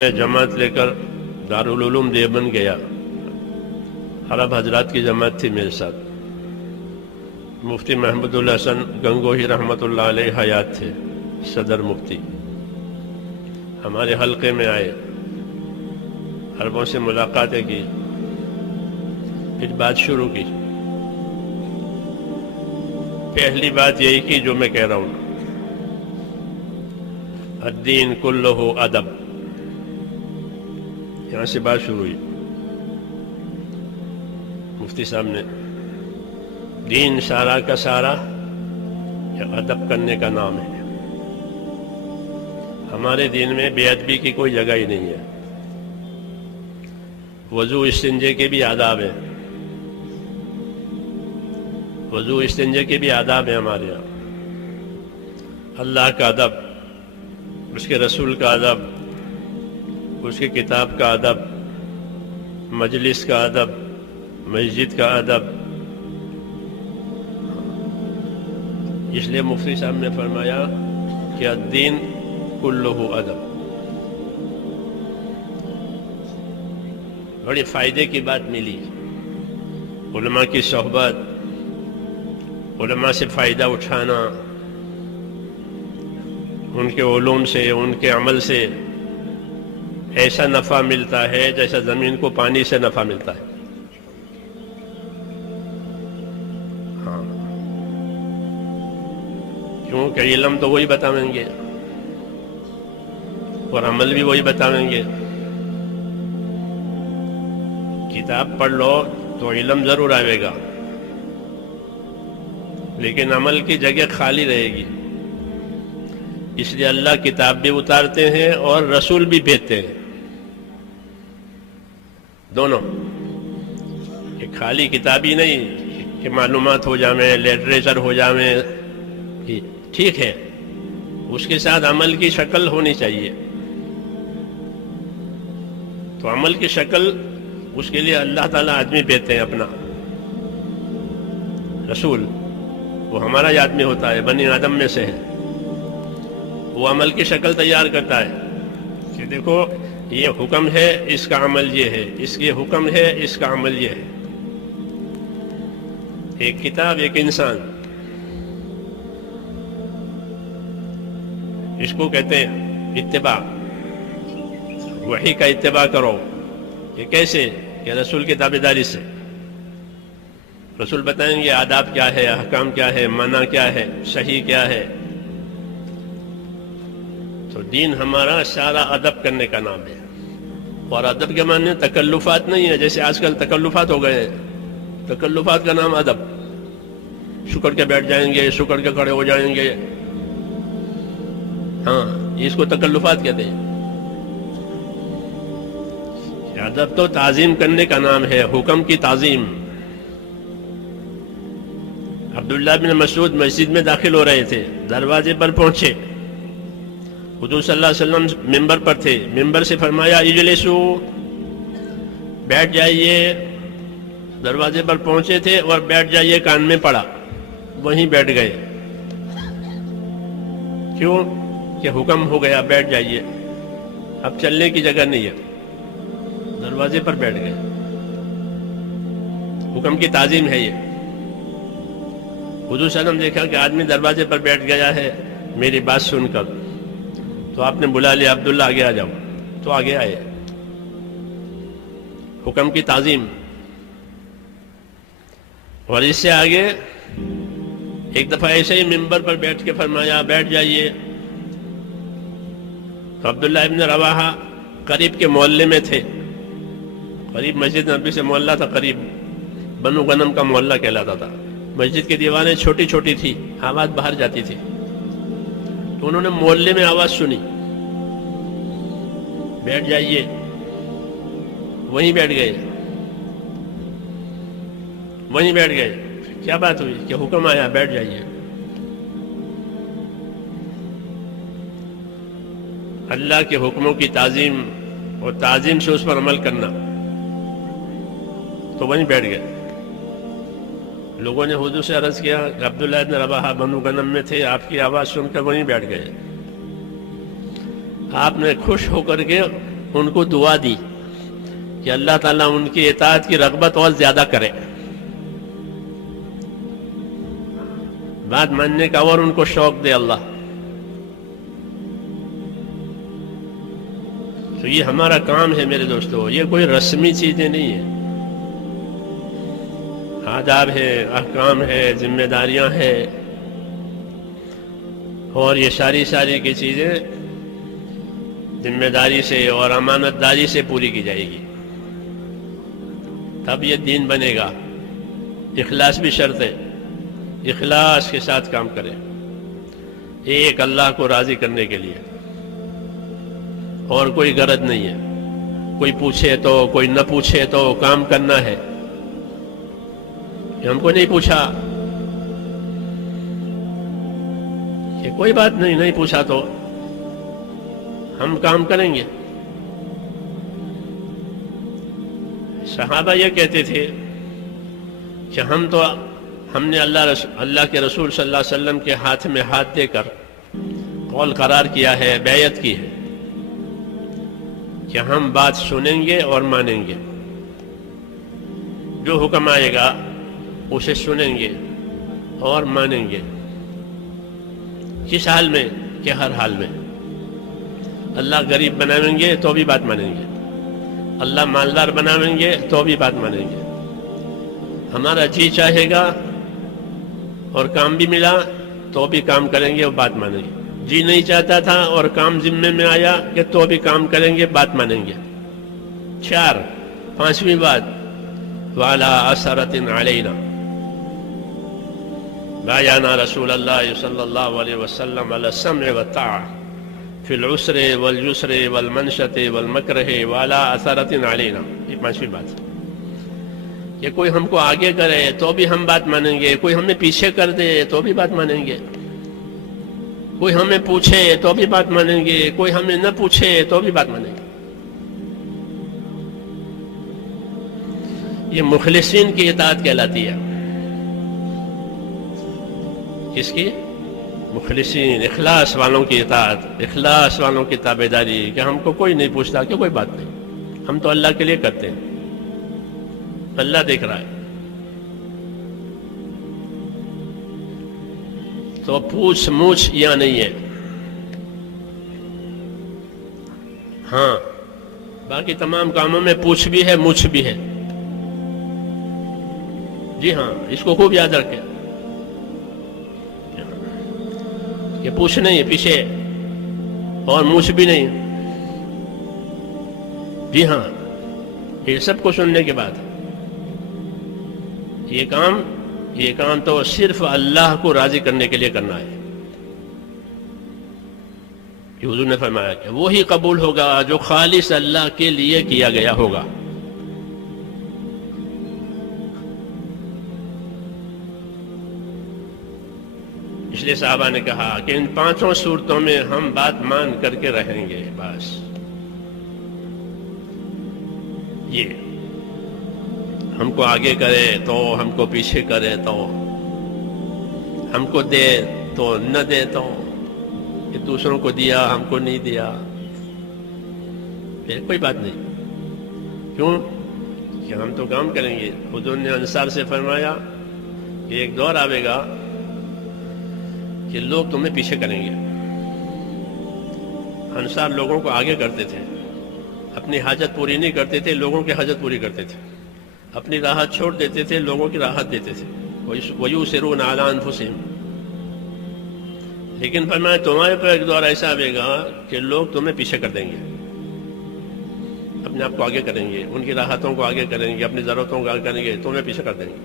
میں جماعت لے کر دارالعلوم دیوبند گیا. عرب حضرات کی جماعت تھی میرے ساتھ. مفتی محمد الحسن گنگوہی رحمۃ اللہ علیہ حیات تھے صدر مفتی. ہمارے حلقے میں آئے, عربوں سے ملاقاتیں کی, پھر بات شروع کی. پہلی بات یہی کی جو میں کہہ رہا ہوں, الدین کلہ ادب. یہاں سے بات شروع ہوئی. مفتی صاحب نے دین سارا کا سارا ادب کرنے کا نام ہے. ہمارے دین میں بے ادبی کی کوئی جگہ ہی نہیں ہے. وضو استنجے کے بھی آداب ہیں, وضو استنجے کے بھی آداب ہیں ہمارے یہاں. اللہ کا ادب, اس کے رسول کا ادب, اس کی کتاب کا ادب, مجلس کا ادب, مسجد کا ادب. اس لیے مفتی صاحب نے فرمایا کہ الدین کلہ ادب. بڑی فائدے کی بات ملی. علماء کی صحبت, علماء سے فائدہ اٹھانا, ان کے علوم سے, ان کے عمل سے ایسا نفع ملتا ہے جیسا زمین کو پانی سے نفع ملتا ہے. ہاں, کیونکہ علم تو وہی بتائیں گے اور عمل بھی وہی بتائیں گے. کتاب پڑھ لو تو علم ضرور آئے گا, لیکن عمل کی جگہ خالی رہے گی. اس لیے اللہ کتاب بھی اتارتے ہیں اور رسول بھی بھیجتے ہیں, دونوں. کہ خالی کتاب ہی نہیں کہ معلومات ہو جائیں, لٹریچر ہو جائیں, ٹھیک ہے, اس کے ساتھ عمل کی شکل ہونی چاہیے. تو عمل کی شکل, اس کے لیے اللہ تعالیٰ آدمی بھیجتے ہیں اپنا رسول. وہ ہمارا ہی آدمی ہوتا ہے, بنی آدم میں سے ہے. وہ عمل کی شکل تیار کرتا ہے کہ دیکھو یہ حکم ہے, اس کا عمل یہ ہے, اس کے حکم ہے, اس کا عمل یہ ہے. ایک کتاب, ایک انسان, اس کو کہتے ہیں اتباع. وحی کا اتباع کرو. یہ کیسے؟ کہ رسول کی تابعداری سے. رسول بتائیں گے آداب کیا ہے, احکام کیا ہے, منع کیا ہے, صحیح کیا ہے. تو دین ہمارا سارا ادب کرنے کا نام ہے. اور ادب کے معنی تکلفات نہیں ہے جیسے آج کل تکلفات ہو گئے ہیں. تکلفات کا نام ادب. شکر کے بیٹھ جائیں گے, شکر کے کھڑے ہو جائیں گے. ہاں, اس کو تکلفات کہتے ہیں. ادب تو تعظیم کرنے کا نام ہے, حکم کی تعظیم. عبداللہ بن مسعود مسجد میں داخل ہو رہے تھے, دروازے پر پہنچے. حضور صلی اللہ علیہ وسلم ممبر پر تھے. ممبر سے فرمایا اجلسو, بیٹھ جائیے. دروازے پر پہنچے تھے اور بیٹھ جائیے کان میں پڑا, وہیں بیٹھ گئے. کیوں؟ کہ حکم ہو گیا بیٹھ جائیے, اب چلنے کی جگہ نہیں ہے. دروازے پر بیٹھ گئے. حکم کی تعظیم ہے یہ. حضور صلی اللہ علیہ وسلم دیکھا کہ آدمی دروازے پر بیٹھ گیا ہے میری بات سن کر, تو آپ نے بلا لیا, عبداللہ آگے آ جاؤ. تو آگے آئے. حکم کی تعظیم. اور اس سے آگے ایک دفعہ ایسے ہی ممبر پر بیٹھ کے فرمایا بیٹھ جائیے. تو عبداللہ ابن رواحہ قریب کے محلے میں تھے. قریب مسجد نبی سے محلہ تھا, قریب بنو غنم کا محلہ کہلاتا تھا. مسجد کی دیواریں چھوٹی چھوٹی تھی, آواز باہر جاتی تھی. تو انہوں نے محلے میں آواز سنی بیٹھ جائیے, وہیں بیٹھ گئے. وہیں بیٹھ گئے. کیا بات ہوئی؟ کہ حکم آیا بیٹھ جائیے. اللہ کے حکموں کی تعظیم اور تعظیم سے اس پر عمل کرنا. تو وہیں بیٹھ گئے. لوگوں نے حضور سے عرض کیا کہ عبداللہ بن رواحہ بنو غنم میں تھے, آپ کی آواز سن کر وہیں بیٹھ گئے. آپ نے خوش ہو کر کے ان کو دعا دی کہ اللہ تعالیٰ ان کی اطاعت کی رغبت اور زیادہ کرے، بات ماننے کا اور ان کو شوق دے اللہ۔ تو یہ ہمارا کام ہے میرے دوستو، یہ کوئی رسمی چیزیں نہیں ہیں، آداب ہے، احکام ہے، ذمہ داریاں ہیں، اور یہ ساری کی چیزیں ذمہ داری سے اور امانت داری سے پوری کی جائے گی، تب یہ دین بنے گا۔ اخلاص بھی شرط ہے، اخلاص کے ساتھ کام کرے، ایک اللہ کو راضی کرنے کے لیے، اور کوئی غرض نہیں ہے، کوئی پوچھے تو کوئی نہ پوچھے تو کام کرنا ہے۔ ہم کو نہیں پوچھا کہ کوئی بات نہیں پوچھا تو ہم کام کریں گے۔ صحابہ یہ کہتے تھے کہ ہم نے اللہ کے رسول صلی اللہ علیہ وسلم کے ہاتھ میں ہاتھ دے کر قول قرار کیا ہے، بیعت کی ہے کہ ہم بات سنیں گے اور مانیں گے، جو حکم آئے گا اسے سنیں گے اور مانیں گے۔ کس حال میں؟ کہ ہر حال میں۔ اللہ غریب بنائیں گے تو بھی بات مانیں گے، اللہ مالدار بنائیں گے تو بھی بات مانیں گے، ہمارا جی چاہے گا اور کام بھی ملا تو بھی کام کریں گے اور بات مانیں گے، جی نہیں چاہتا تھا اور کام ذمے میں آیا کہ تو بھی کام کریں گے، بات مانیں گے۔ 4 5ویں بات، وعلی اثرۃ علینا بايعنا رسول اللہ صلی اللہ علیہ وسلم علی السمع والطاعة فی العسر واليسر والمنشط والمکرہ وعلی اثرۃ علینا۔ یہ 5ویں بات کہ کوئی ہم کو آگے کرے تو بھی ہم بات مانیں گے، کوئی ہمیں پیچھے کر دے تو بھی بات مانیں گے، کوئی ہمیں پوچھے تو بھی بات مانیں گے، کوئی ہمیں نہ پوچھے تو بھی بات مانیں گے۔ یہ مخلصین کی اطاعت کہلاتی ہے۔ کس کی؟ مخلصین، اخلاص والوں کی اطاعت، اخلاص والوں کی تابعداری، کہ ہم کو کوئی نہیں پوچھتا کہ کوئی بات نہیں، ہم تو اللہ کے لیے کرتے ہیں، اللہ دیکھ رہا ہے۔ تو پوچھ موچھ یہاں نہیں ہے۔ ہاں باقی تمام کاموں میں پوچھ بھی ہے، موچھ بھی ہے۔ جی ہاں، اس کو خوب یاد رکھیں کہ پوچھ نہیں پیچھے اور موچھ بھی نہیں۔ جی ہاں، یہ سب کو سننے کے بعد یہ کام تو صرف اللہ کو راضی کرنے کے لیے کرنا ہے۔ کہ حضور نے فرمایا کہ وہی قبول ہوگا جو خالص اللہ کے لیے کیا گیا ہوگا۔ اس لیے صحابہ نے کہا کہ ان 5 صورتوں میں ہم بات مان کر کے رہیں گے، بس یہ ہم کو آگے کرے تو ہم کو پیچھے کرے تو ہم کو دے تو نہ دے تو، کہ دوسروں کو دیا ہم کو نہیں دیا، پھر کوئی بات نہیں۔ کیوں؟ کہ ہم تو کام کریں گے۔ حضور نے انصار سے فرمایا کہ ایک دور آئے گا کہ لوگ تمہیں پیچھے کریں گے۔ انصار لوگوں کو آگے کرتے تھے، اپنی حاجت پوری نہیں کرتے تھے، لوگوں کی حاجت پوری کرتے تھے، اپنی راحت چھوڑ دیتے تھے، لوگوں کی راحت دیتے تھے۔ وَيُؤْثِرُونَ عَلَىٰ أَنفُسِهِمْ۔ لیکن فرمایا تمہارے پر ایک دور ایسا آئے گا کہ لوگ تمہیں پیچھے کر دیں گے، اپنے آپ کو آگے کریں گے، ان کی راحتوں کو آگے کریں گے، اپنی ضرورتوں کو آگے کریں گے، تمہیں پیچھے کر دیں گے۔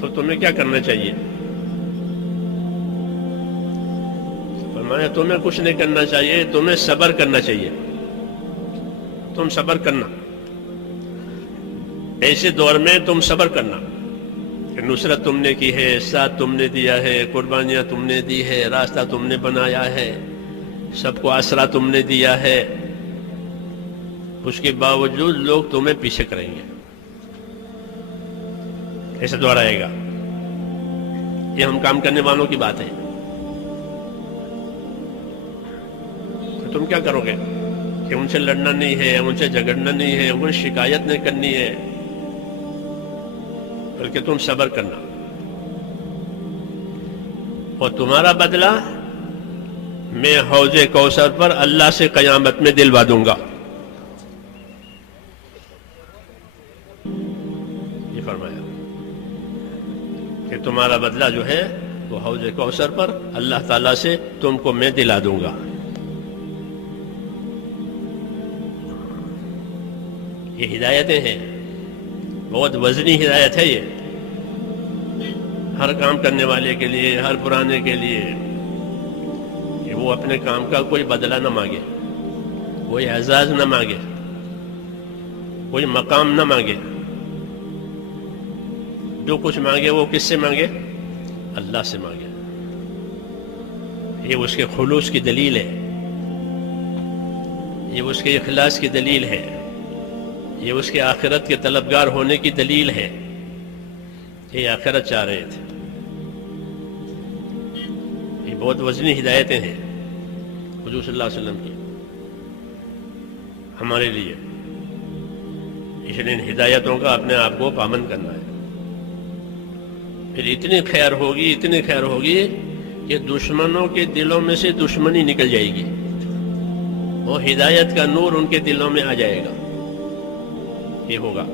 تو تمہیں کیا کرنا چاہیے؟ فرمایا تمہیں کچھ نہیں کرنا چاہیے، تمہیں صبر کرنا چاہیے۔ تم صبر کرنا، ایسے دور میں تم صبر کرنا کہ نصرت تم نے کی ہے، ساتھ تم نے دیا ہے، قربانیاں تم نے دی ہے، راستہ تم نے بنایا ہے، سب کو آسرا تم نے دیا ہے، اس کے باوجود لوگ تمہیں پیچھے کریں گے۔ ایسا دور آئے گا۔ یہ ہم کام کرنے والوں کی بات ہے۔ تم کیا کرو گے کہ ان سے لڑنا نہیں ہے، ان سے جھگڑنا نہیں ہے، ان شکایت نہیں کرنی ہے، بلکہ تم صبر کرنا، اور تمہارا بدلہ میں حوض کوثر پر اللہ سے قیامت میں دلوا دوں گا. یہ فرمایا کہ تمہارا بدلہ جو ہے وہ حوض کوثر پر اللہ تعالیٰ سے تم کو میں دلا دوں گا. یہ ہدایتیں ہیں، بہت وزنی ہدایت ہے یہ، ہر کام کرنے والے کے لیے، ہر پرانے کے لیے، کہ وہ اپنے کام کا کوئی بدلہ نہ مانگے، کوئی اعزاز نہ مانگے، کوئی مقام نہ مانگے. جو کچھ مانگے وہ کس سے مانگے؟ اللہ سے مانگے. یہ اس کے خلوص کی دلیل ہے، یہ اس کے اخلاص کی دلیل ہے، یہ اس کے آخرت کے طلبگار ہونے کی دلیل ہے. یہ آخرت چاہ رہے تھے. یہ بہت وزنی ہدایتیں ہیں حضور صلی اللہ علیہ وسلم کی ہمارے لیے، اس لیے ان ہدایتوں کا اپنے آپ کو پابند کرنا ہے. پھر اتنی خیر ہوگی کہ دشمنوں کے دلوں میں سے دشمنی نکل جائے گی، وہ ہدایت کا نور ان کے دلوں میں آ جائے گا. یہ ہوگا.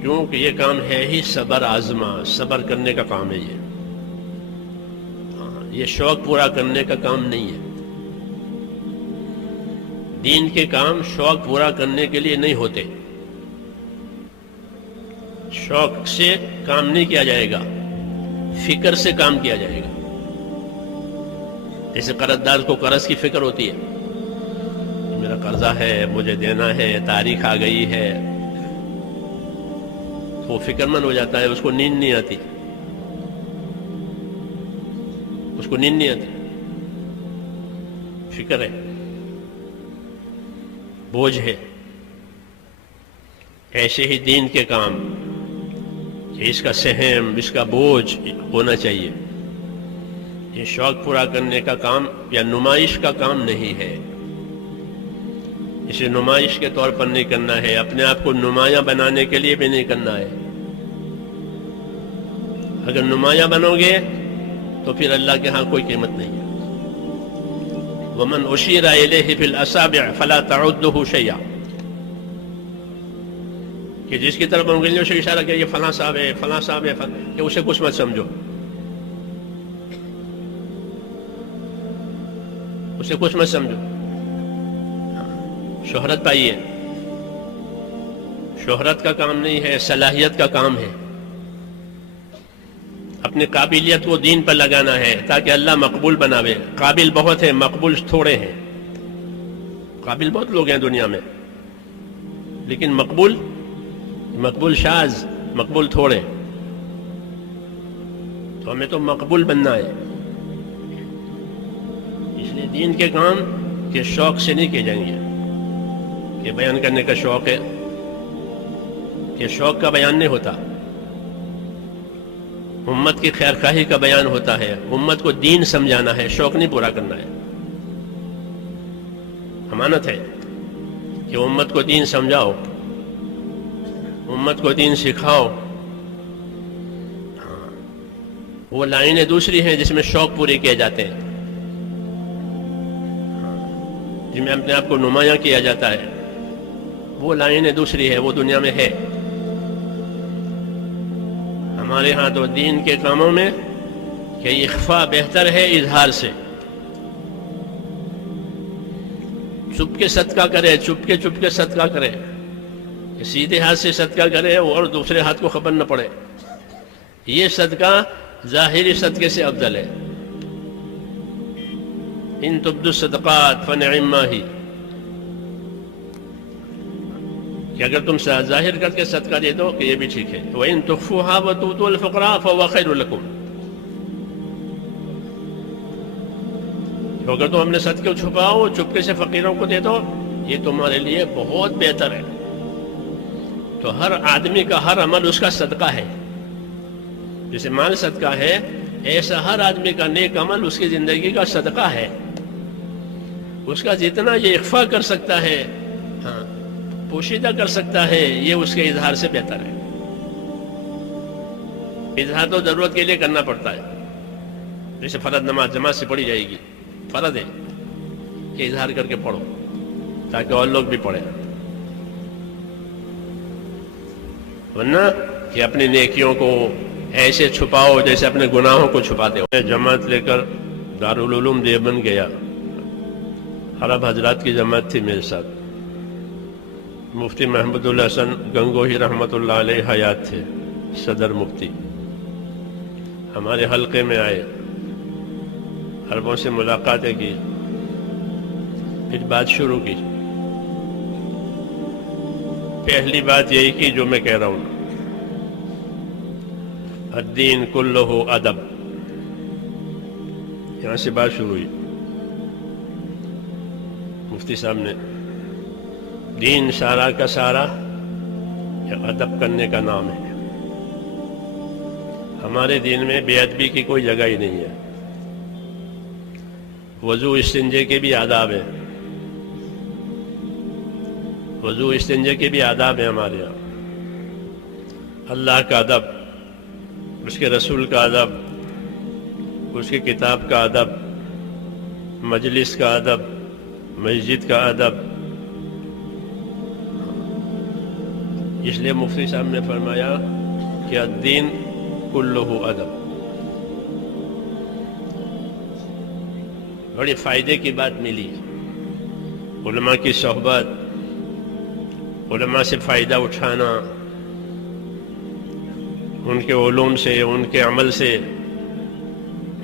کیونکہ یہ کام ہے ہی صبر آزما، صبر کرنے کا کام ہے. یہ شوق پورا کرنے کا کام نہیں ہے. دین کے کام شوق پورا کرنے کے لیے نہیں ہوتے. شوق سے کام نہیں کیا جائے گا، فکر سے کام کیا جائے گا. جیسے قرض دار کو قرض کی فکر ہوتی ہے، میرا قرضہ ہے، مجھے دینا ہے، تاریخ آ گئی ہے، تو وہ فکر مند ہو جاتا ہے. اس کو نیند نہیں آتی، فکر ہے، بوجھ ہے. ایسے ہی دین کے کام کہ اس کا سہم، اس کا بوجھ ہونا چاہیے. یہ شوق پورا کرنے کا کام یا نمائش کا کام نہیں ہے. اسے نمائش کے طور پر نہیں کرنا ہے، اپنے آپ کو نمایاں بنانے کے لیے بھی نہیں کرنا ہے. اگر نمایاں بنو گے تو پھر اللہ کے ہاں کوئی قیمت نہیں ہے. وَمَنْ أُشِيرَ إِلَيْهِ فِي الْأَصَابِعِ فَلَا تَعُدُّهُ شَيْئًا، کہ جس کی طرف انگلیوں سے اشارہ کیا یہ فلاں صاحب ہے، فلاں صاحب ہے، کہ اسے کچھ مت سمجھو، اسے کچھ مت سمجھو. شہرت پائیے، شہرت کا کام نہیں ہے، صلاحیت کا کام ہے. اپنی قابلیت کو دین پر لگانا ہے تاکہ اللہ مقبول بناوے. قابل بہت ہیں، مقبول تھوڑے ہیں. قابل بہت لوگ ہیں دنیا میں، لیکن مقبول شاذ، مقبول تھوڑے. تو ہمیں تو مقبول بننا ہے. اس لیے دین کے کام کے شوق سے نہیں کیے جائیں گے. یہ بیان کرنے کا شوق ہے، یہ شوق کا بیان نہیں ہوتا. امت کی خیر خواہی کا بیان ہوتا ہے، امت کو دین سمجھانا ہے، شوق نہیں پورا کرنا ہے. امانت ہے کہ امت کو دین سمجھاؤ، امت کو دین سکھاؤ. وہ لائنیں دوسری ہیں جس میں شوق پورے کیے جاتے ہیں، جن میں اپنے آپ کو نمایاں کیا جاتا ہے. وہ لائنیں دوسری ہے، وہ دنیا میں ہے. ہمارے ہاں تو دین کے کاموں میں کہ اخفاء بہتر ہے اظہار سے. چپ کے صدقہ کرے، چپ کے صدقہ کرے، سیدھے ہاتھ سے صدقہ کرے اور دوسرے ہاتھ کو خبر نہ پڑے. یہ صدقہ ظاہری صدقے سے افضل ہے. ان تبدوا الصدقات فنعما ہی، کہ اگر تم ظاہر کر کے صدقہ دے دو کہ یہ بھی ٹھیک ہے. وَإِن تُخْفُوهَا وَتُؤْتُوها الْفُقَرَاءَ فَهُوَ خَيْرٌ لَكُمْ، تو اگر تم اپنے صدقے کو چھپاؤ، چپکے سے فقیروں کو دے دو، یہ تمہارے لیے بہت بہتر ہے. تو ہر آدمی کا ہر عمل اس کا صدقہ ہے. جیسے مال صدقہ ہے، ایسا ہر آدمی کا نیک عمل اس کی زندگی کا صدقہ ہے. اس کا جتنا یہ اخفا کر سکتا ہے، ہاں پوشیدہ کر سکتا ہے، یہ اس کے اظہار سے بہتر ہے. اظہار تو ضرورت کے لیے کرنا پڑتا ہے. جیسے فرض نماز جماعت سے پڑھی جائے گی، فرض ہے کہ اظہار کر کے پڑھو تاکہ اور لوگ بھی پڑھیں. ورنہ کہ اپنی نیکیوں کو ایسے چھپاؤ جیسے اپنے گناہوں کو چھپاتے ہو. جماعت لے کر دارالعلوم دیوبند گیا. عرب حضرات کی جماعت تھی میرے ساتھ. مفتی محمد الحسن گنگوہی رحمۃ اللہ علیہ حیات تھے، صدر مفتی. ہمارے حلقے میں آئے، عربوں سے ملاقاتیں کی، پھر بات شروع کی. پہلی بات یہی کی جو میں کہہ رہا ہوں، الدین کلہ ادب. یہاں سے بات شروع ہوئی. مفتی صاحب نے دین سارا کا سارا ادب کرنے کا نام ہے. ہمارے دین میں بے ادبی کی کوئی جگہ ہی نہیں ہے. وضو استنجے کے بھی آداب ہیں، وضو استنجے کے بھی آداب ہیں ہمارے یہاں. اللہ کا ادب، اس کے رسول کا ادب، اس کی کتاب کا ادب، مجلس کا ادب، مسجد کا ادب. اس لیے مفتی صاحب نے فرمایا کہ الدین کلہ ادب. بڑی فائدے کی بات ملی. علماء کی صحبت، علماء سے فائدہ اٹھانا، ان کے علوم سے، ان کے عمل سے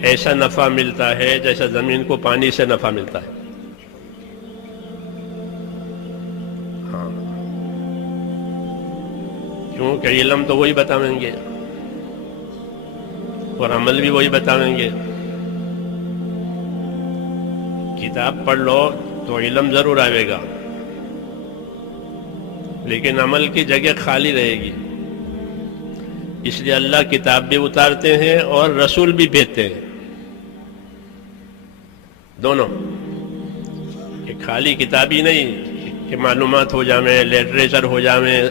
ایسا نفع ملتا ہے جیسا زمین کو پانی سے نفع ملتا ہے. ہاں، کیونکہ علم تو وہی بتائیں گے اور عمل بھی وہی بتائیں گے. کتاب پڑھ لو تو علم ضرور آئے گا، لیکن عمل کی جگہ خالی رہے گی. اس لیے اللہ کتاب بھی اتارتے ہیں اور رسول بھی بھیجتے ہیں، دونوں. کہ خالی کتاب ہی نہیں کہ معلومات ہو جائیں، لٹریچر ہو جائیں،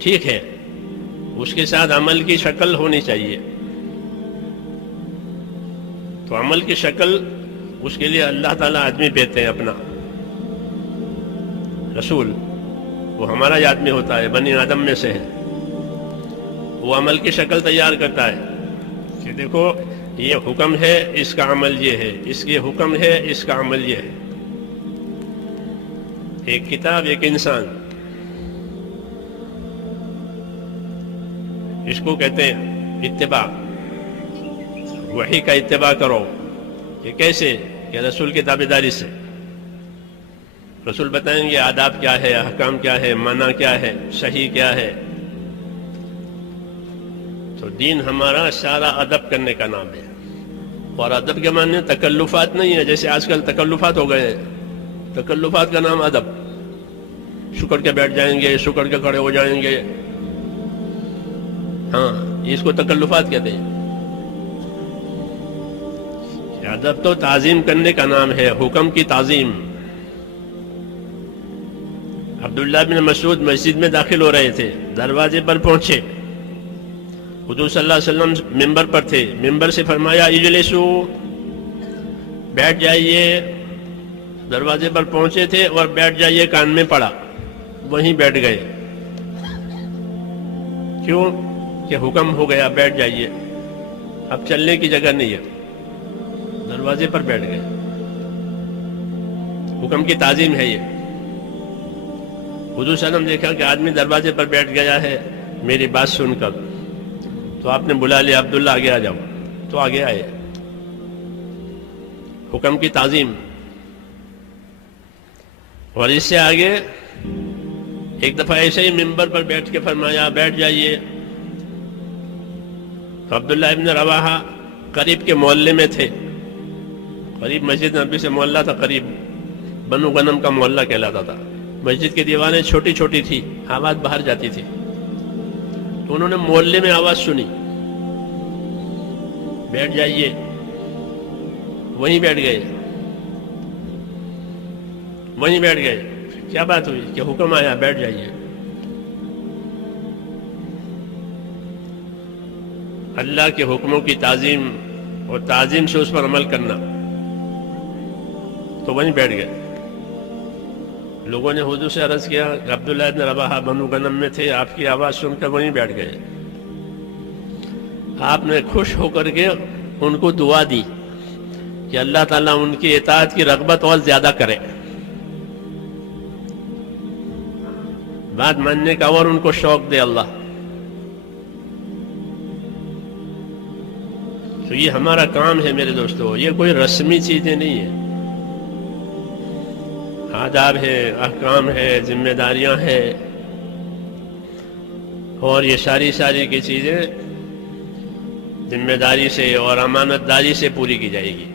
ٹھیک ہے، اس کے ساتھ عمل کی شکل ہونی چاہیے. تو عمل کی شکل، اس کے لیے اللہ تعالیٰ آدمی بھیجتے ہیں اپنا رسول. وہ ہمارا ہی آدمی ہوتا ہے، بنی آدم میں سے ہے. وہ عمل کی شکل تیار کرتا ہے کہ دیکھو یہ حکم ہے، اس کا عمل یہ ہے، اس کے حکم ہے، اس کا عمل یہ ہے. ایک کتاب، ایک انسان، اس کو کہتے ہیں اتباع. وحی کا اتباع کرو. یہ کیسے؟ کہ رسول کی تابعداری سے. رسول بتائیں گے آداب کیا ہے، احکام کیا ہے، منع کیا ہے، صحیح کیا ہے. تو دین ہمارا سارا ادب کرنے کا نام ہے. اور ادب کے معنی تکلفات نہیں ہے جیسے آج کل تکلفات ہو گئے ہیں. تکلفات کا نام ادب. شکر کے بیٹھ جائیں گے، شکر کے کھڑے ہو جائیں گے، ہاں اس کو تکلفات کہتے ہیں. ادب تو تعظیم کرنے کا نام ہے، حکم کی تعظیم. عبداللہ بن مسعود مسجد میں داخل ہو رہے تھے، دروازے پر پہنچے، حضور صلی اللہ علیہ وسلم ممبر پر تھے. ممبر سے فرمایا اجلسو، بیٹھ جائیے. دروازے پر پہنچے تھے اور بیٹھ جائیے کان میں پڑا، وہیں بیٹھ گئے. کیوں؟ کہ حکم ہو گیا بیٹھ جائیے، اب چلنے کی جگہ نہیں ہے. دروازے پر بیٹھ گئے. حکم کی تعظیم ہے یہ. حضور صلی اللہ علیہ وسلم دیکھا کہ آدمی دروازے پر بیٹھ گیا ہے میری بات سن کر، تو آپ نے بلا لیا، عبداللہ آگے آ جاؤ. تو آگے آئے. حکم کی تعظیم. اور اس سے آگے ایک دفعہ ایسے ہی ممبر پر بیٹھ کے فرمایا بیٹھ جائیے. تو عبداللہ ابن رواحہ قریب کے محلے میں تھے، قریب مسجد نبی سے محلہ تھا، قریب بنو غنم کا محلہ کہلاتا تھا. مسجد کی دیواریں چھوٹی چھوٹی تھی، آواز باہر جاتی تھی. تو انہوں نے محلے میں آواز سنی. بیٹھ جائیے، وہیں بیٹھ گئے، وہیں بیٹھ گئے. کیا بات ہوئی کہ حکم آیا بیٹھ جائیے. اللہ کے حکموں کی تعظیم اور تعظیم سے اس پر عمل کرنا، تو وہیں بیٹھ گئے. لوگوں نے حضور سے عرض کیا کہ عبداللہ ابن رواحہ بنو غنم میں تھے، آپ کی آواز سن کر وہیں بیٹھ گئے. آپ نے خوش ہو کر کے ان کو دعا دی کہ اللہ تعالیٰ ان کی اطاعت کی رغبت اور زیادہ کرے، بات ماننے کا اور ان کو شوق دے اللہ. تو یہ ہمارا کام ہے میرے دوستو، یہ کوئی رسمی چیزیں نہیں ہیں. آداب ہے، احکام ہے، ذمہ داریاں ہیں، اور یہ ساری کی چیزیں ذمہ داری سے اور امانت داری سے پوری کی جائے گی،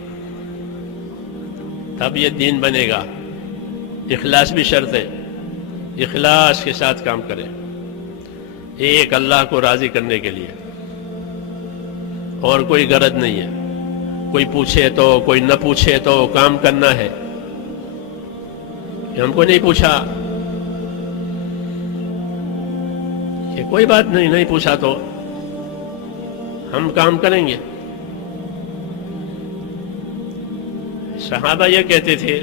تب یہ دین بنے گا. اخلاص بھی شرط ہے، اخلاص کے ساتھ کام کریں، ایک اللہ کو راضی کرنے کے لیے، اور کوئی غرض نہیں ہے. کوئی پوچھے تو کوئی نہ پوچھے تو کام کرنا ہے. ہم کو نہیں پوچھا، یہ کوئی بات نہیں پوچھا تو ہم کام کریں گے. صحابہ یہ کہتے تھے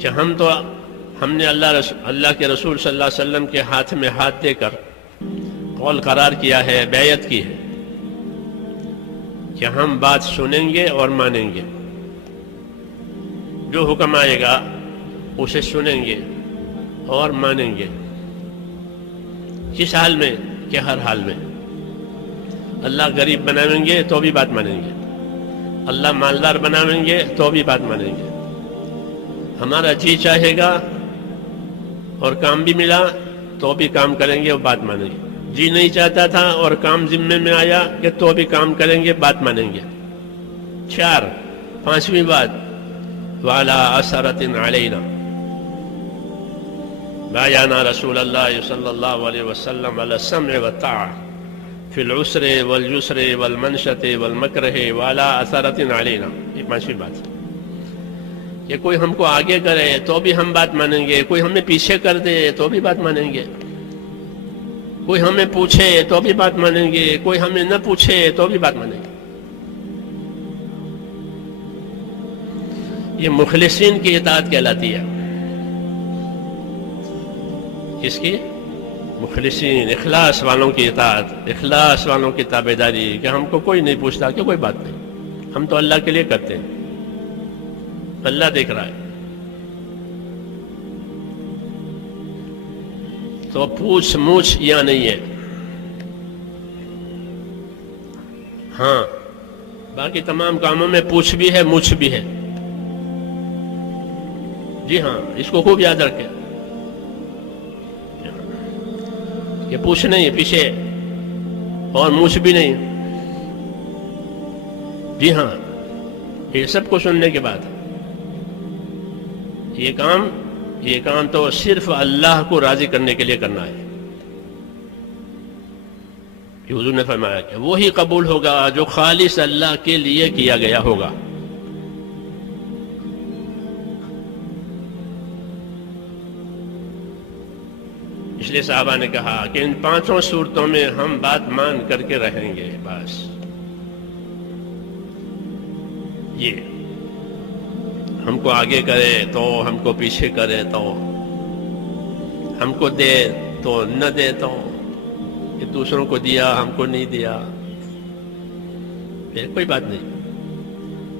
کہ ہم نے اللہ کے رسول صلی اللہ علیہ وسلم کے ہاتھ میں ہاتھ دے کر قول قرار کیا ہے، بیعت کی ہے کہ ہم بات سنیں گے اور مانیں گے. جو حکم آئے گا اسے سنیں گے اور مانیں گے. کس حال میں؟ کہ ہر حال میں. اللہ غریب بنائیں گے تو بھی بات مانیں گے، اللہ مالدار بنائیں گے تو بھی بات مانیں گے. ہمارا جی چاہے گا اور کام بھی ملا تو بھی کام کریں گے اور بات مانیں گے. جی نہیں چاہتا تھا اور کام ذمے میں آیا کہ تو بھی کام کریں گے، بات مانیں گے. 4. 5ویں بات، وعلی اثرۃ علینا بایانا رسول اللہ صلی اللہ علیہ وسلم علی السمع والطاعہ فی العسر والیسر والمنشۃ والمکرہ وعلی اثرۃ علینا. یہ 5ویں بات کہ کوئی ہم کو آگے کرے تو بھی ہم بات مانیں گے، کوئی ہمیں پیچھے کر دے تو بھی بات مانیں گے، کوئی ہمیں پوچھے تو بھی بات مانیں گے، کوئی ہمیں نہ پوچھے تو بھی بات مانیں گے. یہ مخلصین کی اطاعت کہلاتی ہے. کس کی؟ مخلصین، اخلاص والوں کی اطاعت، اخلاص والوں کی تابعداری، کہ ہم کو کوئی نہیں پوچھتا کہ کوئی بات نہیں، ہم تو اللہ کے لیے کرتے ہیں، اللہ دیکھ رہا ہے. تو پوچھ موچھ یا نہیں ہے. ہاں باقی تمام کاموں میں پوچھ بھی ہے، موچھ بھی ہے. جی ہاں، اس کو خوب یاد رکھیں کہ پوچھ نہیں پیچھے اور موچھ بھی نہیں. جی ہاں، یہ سب کو سننے کے بعد یہ کام تو صرف اللہ کو راضی کرنے کے لیے کرنا ہے. کہ حضور نے فرمایا کہ وہی قبول ہوگا جو خالص اللہ کے لیے کیا گیا ہوگا. اس لیے صحابہ نے کہا کہ ان 5 صورتوں میں ہم بات مان کر کے رہیں گے. بس یہ ہم کو آگے کرے تو، ہم کو پیچھے کرے تو، ہم کو دے تو نہ دے تو، کہ دوسروں کو دیا ہم کو نہیں دیا، پھر کوئی بات نہیں.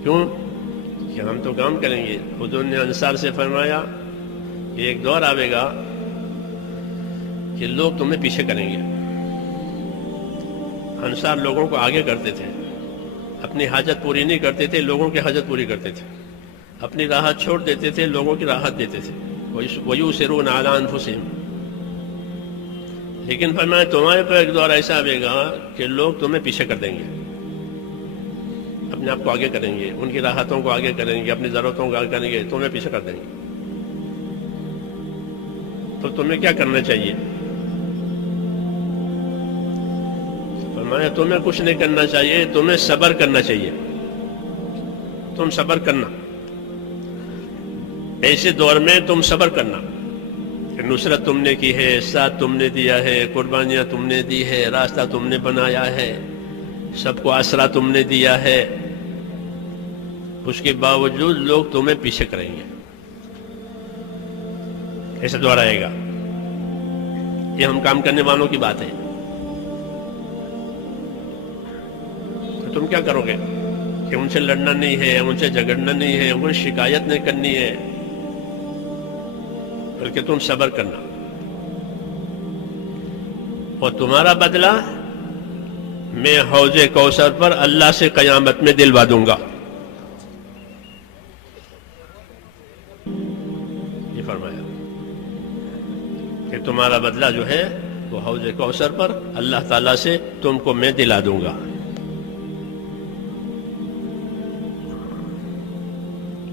کیوں کہ ہم تو کام کریں گے. حضور نے انصار سے فرمایا کہ ایک دور آئے گا کہ لوگ تمہیں پیچھے کریں گے. انصار لوگوں کو آگے کرتے تھے، اپنی حاجت پوری نہیں کرتے تھے، لوگوں کی حاجت پوری کرتے تھے. اپنی راحت چھوڑ دیتے تھے، لوگوں کی راحت دیتے تھے. وَيُؤْثِرُونَ عَلَىٰ أَنفُسِهِمْ. لیکن فرمایا تمہارے پر ایک دور ایسا آئے گا کہ لوگ تمہیں پیچھے کر دیں گے، اپنے آپ کو آگے کریں گے، ان کی راحتوں کو آگے کریں گے، اپنی ضرورتوں کو آگے کریں گے، تمہیں پیچھے کر دیں گے. تو تمہیں کیا کرنا چاہیے؟ فرمایا تمہیں کچھ نہیں کرنا چاہیے، تمہیں صبر کرنا چاہیے. تم صبر کرنا، ایسے دور میں تم صبر کرنا کہ نصرت تم نے کی ہے، ساتھ تم نے دیا ہے، قربانیاں تم نے دی ہے، راستہ تم نے بنایا ہے، سب کو آسرا تم نے دیا ہے، اس کے باوجود لوگ تمہیں پیچھے کریں گے. ایسا دور آئے گا. یہ ہم کام کرنے والوں کی بات ہے. تو تم کیا کرو گے کہ ان سے لڑنا نہیں ہے، ان سے جھگڑنا نہیں ہے، ان سے شکایت نہیں کرنی ہے، بلکہ تم صبر کرنا. اور تمہارا بدلہ میں حوض کوثر پر اللہ سے قیامت میں دلوا دوں گا. یہ فرمایا کہ تمہارا بدلہ جو ہے وہ حوض کوثر پر اللہ تعالیٰ سے تم کو میں دلا دوں گا.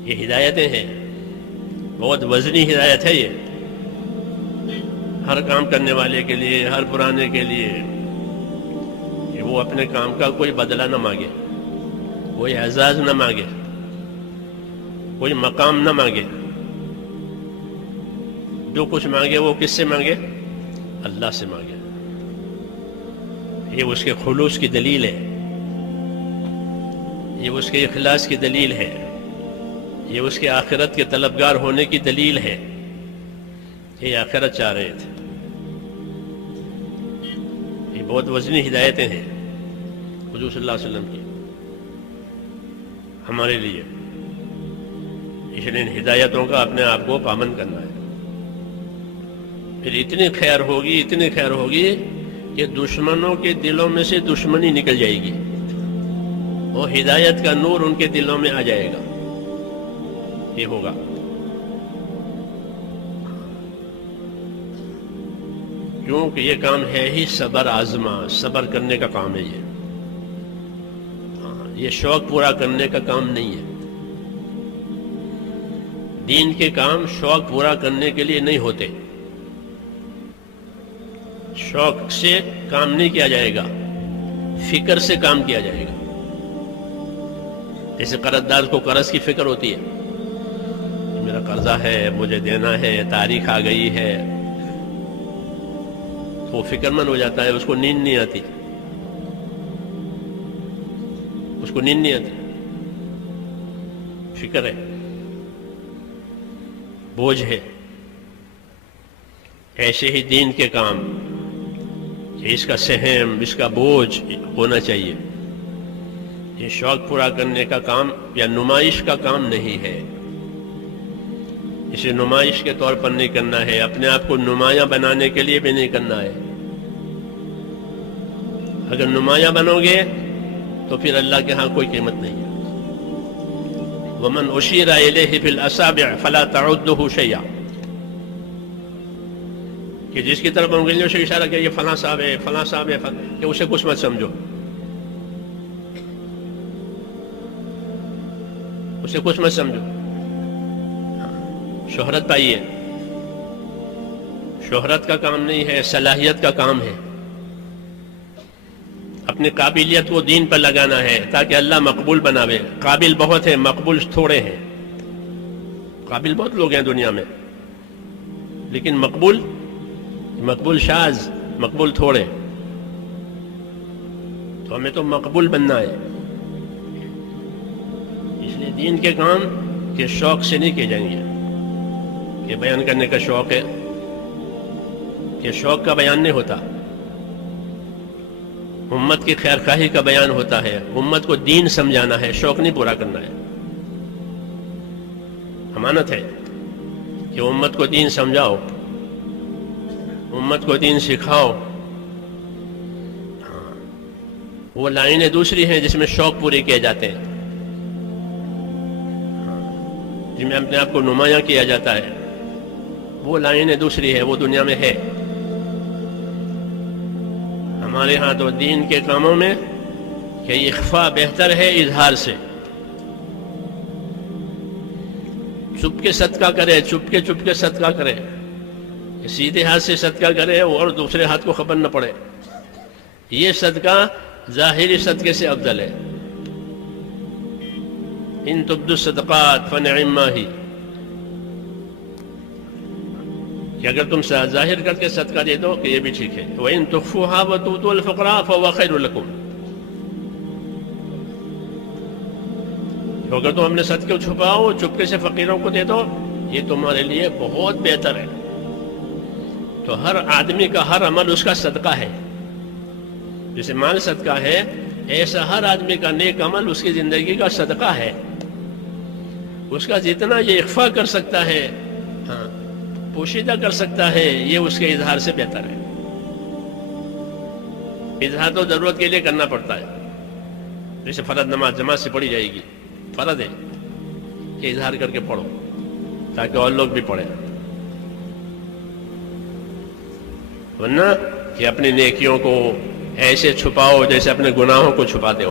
یہ ہدایتیں ہیں، بہت وزنی ہدایت ہے یہ، ہر کام کرنے والے کے لیے، ہر پرانے کے لیے، کہ وہ اپنے کام کا کوئی بدلہ نہ مانگے، کوئی اعزاز نہ مانگے، کوئی مقام نہ مانگے. جو کچھ مانگے وہ کس سے مانگے؟ اللہ سے مانگے. یہ اس کے خلوص کی دلیل ہے، یہ اس کے اخلاص کی دلیل ہے، یہ اس کے آخرت کے طلبگار ہونے کی دلیل ہے. یہ آخرت چاہ رہے تھے. یہ بہت وزنی ہدایتیں ہیں حضور صلی اللہ علیہ وسلم کی ہمارے لیے. اس لیے ان ہدایتوں کا اپنے آپ کو پابند کرنا ہے. پھر اتنی خیر ہوگی، اتنی خیر ہوگی کہ دشمنوں کے دلوں میں سے دشمنی نکل جائے گی، اور ہدایت کا نور ان کے دلوں میں آ جائے گا. یہ ہوگا. کیونکہ یہ کام ہے ہی صبر آزما، صبر کرنے کا کام ہے یہ. یہ شوق پورا کرنے کا کام نہیں ہے. دین کے کام شوق پورا کرنے کے لیے نہیں ہوتے. شوق سے کام نہیں کیا جائے گا، فکر سے کام کیا جائے گا. جیسے قرض دار کو قرض کی فکر ہوتی ہے، میرا قرضہ ہے، مجھے دینا ہے، تاریخ آ گئی ہے، تو وہ فکر مند ہو جاتا ہے. اس کو نیند نہیں آتی، اس کو نیند نہیں آتی. فکر ہے، بوجھ ہے. ایسے ہی دین کے کام کہ اس کا سہم، اس کا بوجھ ہونا چاہیے. یہ شوق پورا کرنے کا کام یا نمائش کا کام نہیں ہے. اسے نمائش کے طور پر نہیں کرنا ہے، اپنے آپ کو نمایاں بنانے کے لیے بھی نہیں کرنا ہے. اگر نمایاں بنو گے تو پھر اللہ کے ہاں کوئی قیمت نہیں ہے. وَمَنْ أُشِيرَ إِلَيْهِ فِي الْأَصَابِعِ فَلَا تَعُدُّهُ شَيْئًا، کہ جس کی طرف انگلیوں سے اشارہ کیا یہ فلاں صاحب ہے، فلاں صاحب ہے، کہ اسے کچھ مت سمجھو، اسے کچھ مت سمجھو. شہرت پائیے، شہرت کا کام نہیں ہے، صلاحیت کا کام ہے. اپنی قابلیت کو دین پر لگانا ہے تاکہ اللہ مقبول بناوے. قابل بہت ہیں، مقبول تھوڑے ہیں. قابل بہت لوگ ہیں دنیا میں، لیکن مقبول شاذ، مقبول تھوڑے. تو ہمیں تو مقبول بننا ہے. اس لیے دین کے کام کے شوق سے نہیں کیے جائیں گے. یہ بیان کرنے کا شوق ہے، یہ شوق کا بیان نہیں ہوتا. امت کی خیر خواہی کا بیان ہوتا ہے. امت کو دین سمجھانا ہے، شوق نہیں پورا کرنا ہے. امانت ہے کہ امت کو دین سمجھاؤ، امت کو دین سکھاؤ. وہ لائنیں دوسری ہیں جس میں شوق پورے کیے جاتے ہیں، جن میں اپنے آپ کو نمایاں کیا جاتا ہے. وہ لائنیں دوسری ہے، وہ دنیا میں ہے. ہمارے ہاں تو دین کے کاموں میں کہ اخفا بہتر ہے اظہار سے. چپ کے صدقہ کرے، چپ کے صدقہ کرے، سیدھے ہاتھ سے صدقہ کرے اور دوسرے ہاتھ کو خبر نہ پڑے. یہ صدقہ ظاہری صدقے سے افضل ہے. ان تبدوا الصدقات فنعما ہی، کہ اگر تم ظاہر کر کے صدقہ دے دو کہ یہ بھی ٹھیک ہے. وَإِن تُخْفُوهَا وَتُؤْتُوها الْفُقَرَاءَ فَهُوَ خَيْرٌ لَكُمْ، اگر تم اپنے صدقے کو چھپاؤ، چپکے سے فقیروں کو دے دو، یہ تمہارے لیے بہت بہتر ہے. تو ہر آدمی کا ہر عمل اس کا صدقہ ہے. جیسے مال صدقہ ہے، ایسا ہر آدمی کا نیک عمل اس کی زندگی کا صدقہ ہے. اس کا جتنا یہ اخفا کر سکتا ہے، ہاں پوشیدہ کر سکتا ہے، یہ اس کے اظہار سے بہتر ہے. اظہار تو ضرورت کے لیے کرنا پڑتا ہے. جیسے فرض نماز جماعت سے پڑھی جائے گی، فرض ہے کہ اظہار کر کے پڑھو تاکہ اور لوگ بھی پڑھیں، ورنہ کہ اپنی نیکیوں کو ایسے چھپاؤ جیسے اپنے گناہوں کو چھپاتے ہو.